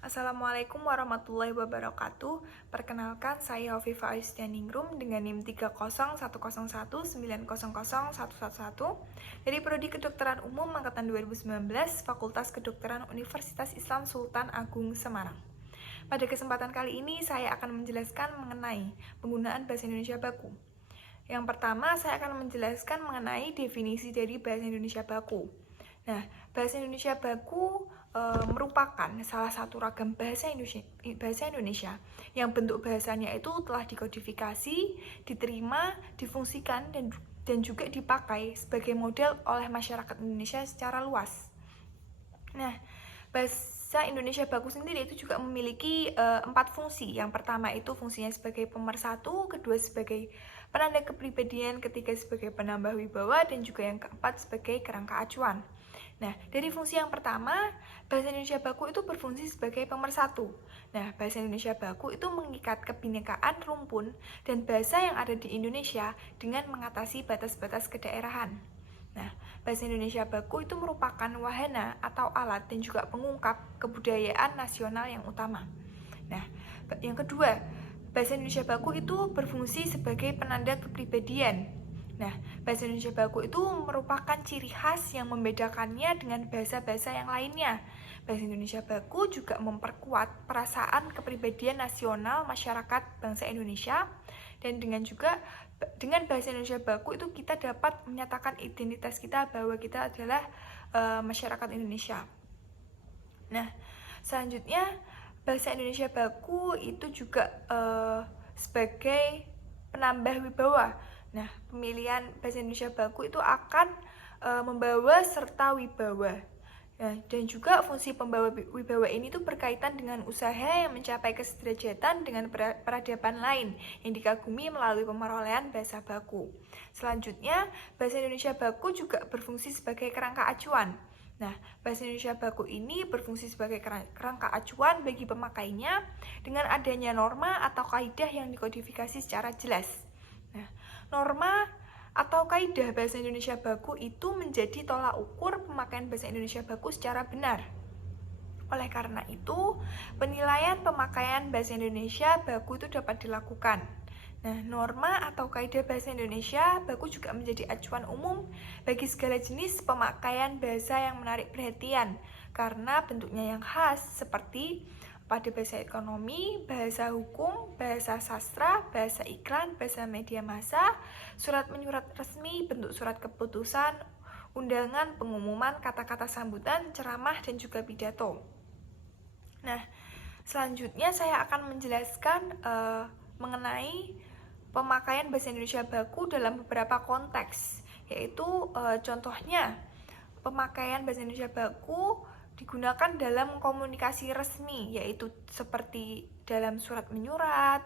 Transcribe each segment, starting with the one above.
Assalamualaikum warahmatullahi wabarakatuh. Perkenalkan, saya Hovifa Aisyah dengan NIM 30101900111 dari Prodi Kedokteran Umum Angkatan 2019, Fakultas Kedokteran Universitas Islam Sultan Agung Semarang. Pada kesempatan kali ini, saya akan menjelaskan mengenai penggunaan bahasa Indonesia baku. Yang pertama, saya akan menjelaskan mengenai definisi dari bahasa Indonesia baku. Nah, bahasa Indonesia baku merupakan salah satu ragam bahasa Indonesia yang bentuk bahasanya itu telah dikodifikasi, diterima, difungsikan, dan juga dipakai sebagai model oleh masyarakat Indonesia secara luas. Nah, bahasa Indonesia baku sendiri itu juga memiliki 4 fungsi. Yang pertama itu fungsinya sebagai pemersatu, kedua sebagai penanda kepribadian, ketiga sebagai penambah wibawa, dan juga yang keempat sebagai kerangka acuan. Nah, dari fungsi yang pertama, bahasa Indonesia baku itu berfungsi sebagai pemersatu. Nah, bahasa Indonesia baku itu mengikat kebinekaan rumpun dan bahasa yang ada di Indonesia dengan mengatasi batas-batas kedaerahan. Nah, bahasa Indonesia baku itu merupakan wahana atau alat dan juga pengungkap kebudayaan nasional yang utama. Nah, yang kedua, bahasa Indonesia baku itu berfungsi sebagai penanda kepribadian. Nah, bahasa Indonesia baku itu merupakan ciri khas yang membedakannya dengan bahasa-bahasa yang lainnya. Bahasa Indonesia baku juga memperkuat perasaan kepribadian nasional masyarakat bangsa Indonesia, dan dengan bahasa Indonesia baku itu kita dapat menyatakan identitas kita bahwa kita adalah masyarakat Indonesia. Nah, selanjutnya bahasa Indonesia baku itu juga sebagai penambah wibawa. Nah, pemilihan bahasa Indonesia baku itu akan membawa serta wibawa. Nah, dan juga fungsi pembawa wibawa ini tuh berkaitan dengan usaha yang mencapai kesederajatan dengan peradaban lain yang dikagumi melalui pemerolehan bahasa baku. Selanjutnya, bahasa Indonesia baku juga berfungsi sebagai kerangka acuan. Nah, bahasa Indonesia baku ini berfungsi sebagai kerangka acuan bagi pemakainya dengan adanya norma atau kaidah yang dikodifikasi secara jelas. Nah, norma atau kaidah bahasa Indonesia baku itu menjadi tolak ukur pemakaian bahasa Indonesia baku secara benar. Oleh karena itu, penilaian pemakaian bahasa Indonesia baku itu dapat dilakukan. Nah, norma atau kaidah bahasa Indonesia baku juga menjadi acuan umum bagi segala jenis pemakaian bahasa yang menarik perhatian karena bentuknya yang khas seperti pada bahasa ekonomi, bahasa hukum, bahasa sastra, bahasa iklan, bahasa media massa, surat menyurat resmi, bentuk surat keputusan, undangan, pengumuman, kata-kata sambutan, ceramah, dan juga pidato. Nah, selanjutnya saya akan menjelaskan mengenai pemakaian bahasa Indonesia baku dalam beberapa konteks, yaitu contohnya pemakaian bahasa Indonesia baku digunakan dalam komunikasi resmi, yaitu seperti dalam surat menyurat,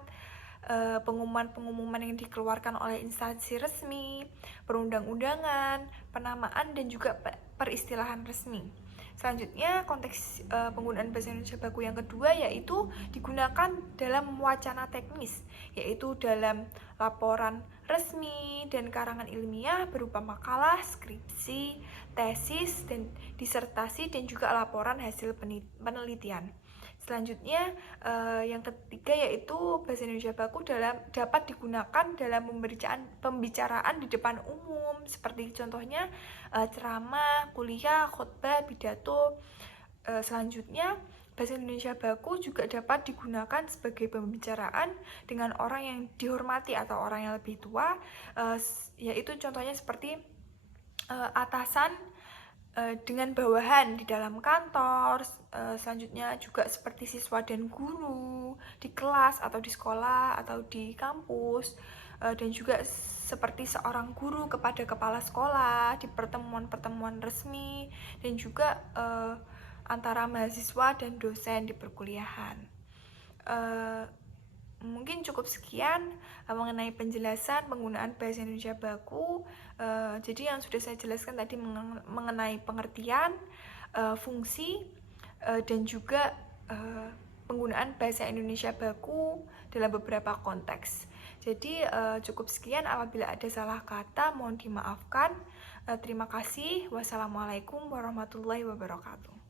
pengumuman-pengumuman yang dikeluarkan oleh instansi resmi, perundang-undangan, penamaan, dan juga peristilahan resmi. Selanjutnya, konteks penggunaan bahasa Indonesia baku yang kedua yaitu digunakan dalam wacana teknis, yaitu dalam laporan resmi dan karangan ilmiah berupa makalah, skripsi, tesis, dan disertasi, dan juga laporan hasil penelitian. Selanjutnya, yang ketiga yaitu bahasa Indonesia baku dapat digunakan dalam pembicaraan di depan umum, seperti contohnya ceramah, kuliah, khotbah, pidato. Selanjutnya, bahasa Indonesia baku juga dapat digunakan sebagai pembicaraan dengan orang yang dihormati atau orang yang lebih tua, yaitu contohnya seperti atasan dengan bawahan di dalam kantor, selanjutnya juga seperti siswa dan guru di kelas atau di sekolah atau di kampus, dan juga seperti seorang guru kepada kepala sekolah di pertemuan-pertemuan resmi, dan juga antara mahasiswa dan dosen di perkuliahan. Mungkin cukup sekian mengenai penjelasan penggunaan bahasa Indonesia baku. Jadi yang sudah saya jelaskan tadi mengenai pengertian, fungsi, dan juga penggunaan bahasa Indonesia baku dalam beberapa konteks. Jadi cukup sekian, apabila ada salah kata mohon dimaafkan. Terima kasih. Wassalamualaikum warahmatullahi wabarakatuh.